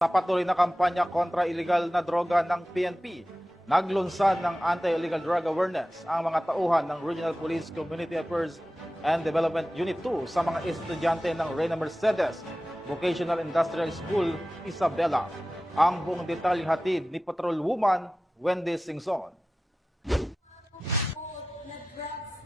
Sa patuloy na kampanya kontra illegal na droga ng PNP, naglunsad ng Anti-Illegal Drug Awareness ang mga tauhan ng Regional Police Community Affairs and Development Unit 2 sa mga estudyante ng Reyna Mercedes Vocational Industrial School, Isabela. Ang buong detalye hatid ni Patrolwoman Wendy Singson.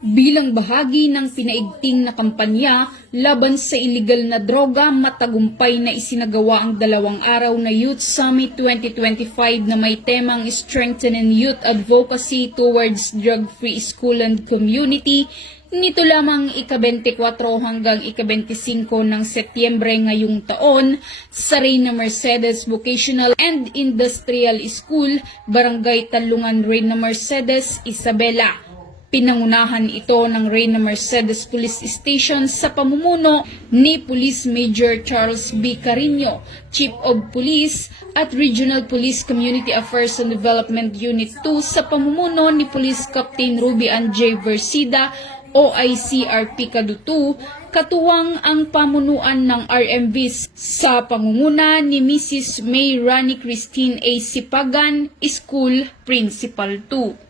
Bilang bahagi ng pinaigting na kampanya laban sa iligal na droga, matagumpay na isinagawa ang 2 araw na Youth Summit 2025 na may temang Strengthening Youth Advocacy Towards Drug-Free School and Community. Nito lamang ika-24 hanggang ika-25 ng Setyembre ngayong taon sa Reyna Mercedes Vocational and Industrial School, Barangay Talungan, Reyna Mercedes, Isabela. Pinangunahan ito ng Reyna Mercedes Police Station sa pamumuno ni Police Major Charles B. Carino, Chief of Police, at Regional Police Community Affairs and Development Unit 2 sa pamumuno ni Police Captain Ruby Ann J. Versida, OICRP Kadutu, katuwang ang pamunuan ng RMVs sa pangunguna ni Mrs. May Rani Christine A. Sipagan, School Principal 2.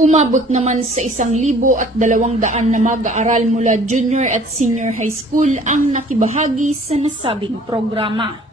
Umabot naman sa 1,200 na mag-aaral mula junior at senior high school ang nakibahagi sa nasabing programa.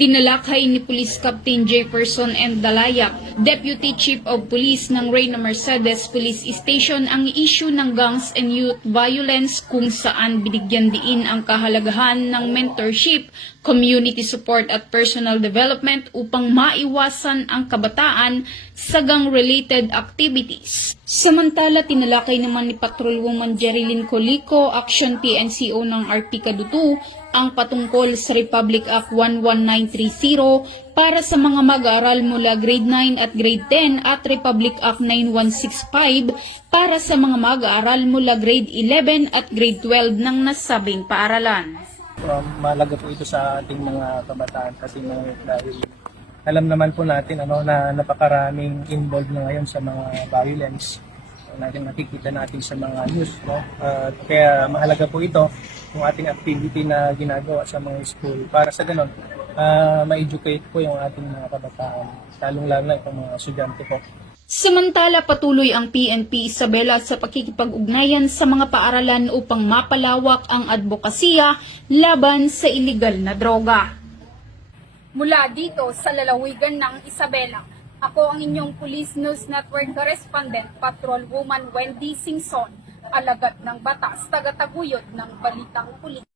Tinalakay ni Police Captain Jefferson and Dalayak, Deputy Chief of Police ng Reyna Mercedes Police Station, ang issue ng gangs and youth violence kung saan binigyan diin ang kahalagahan ng mentorship, community support at personal development upang maiwasan ang kabataan sa gang-related activities. Samantala, tinalakay naman ni Patrolwoman Jerilyn Colico, Action PNCO ng RP Kadutu, ang patungkol sa Republic Act 11930 para sa mga mag-aaral mula grade 9 at grade 10 at Republic Act 9165 para sa mga mag-aaral mula grade 11 at grade 12 ng nasabing paaralan. Mahalaga po ito sa ating mga kabataan kasi dahil alam naman po natin na napakaraming involved na ngayon sa mga violence nakikita natin sa mga news, no? Kaya mahalaga po ito yung ating activity na ginagawa sa mga school para sa ganun ma-educate po yung ating mga kabataan, lalong-lalo na itong mga estudyante po. Samantala, patuloy ang PNP Isabela sa pakikipag-ugnayan sa mga paaralan upang mapalawak ang advokasya laban sa iligal na droga. Mula dito sa lalawigan ng Isabela, ako ang inyong Police News Network Correspondent, Patrolwoman Wendy Singson, alagad ng batas, tagataguyod ng Balitang Pulis.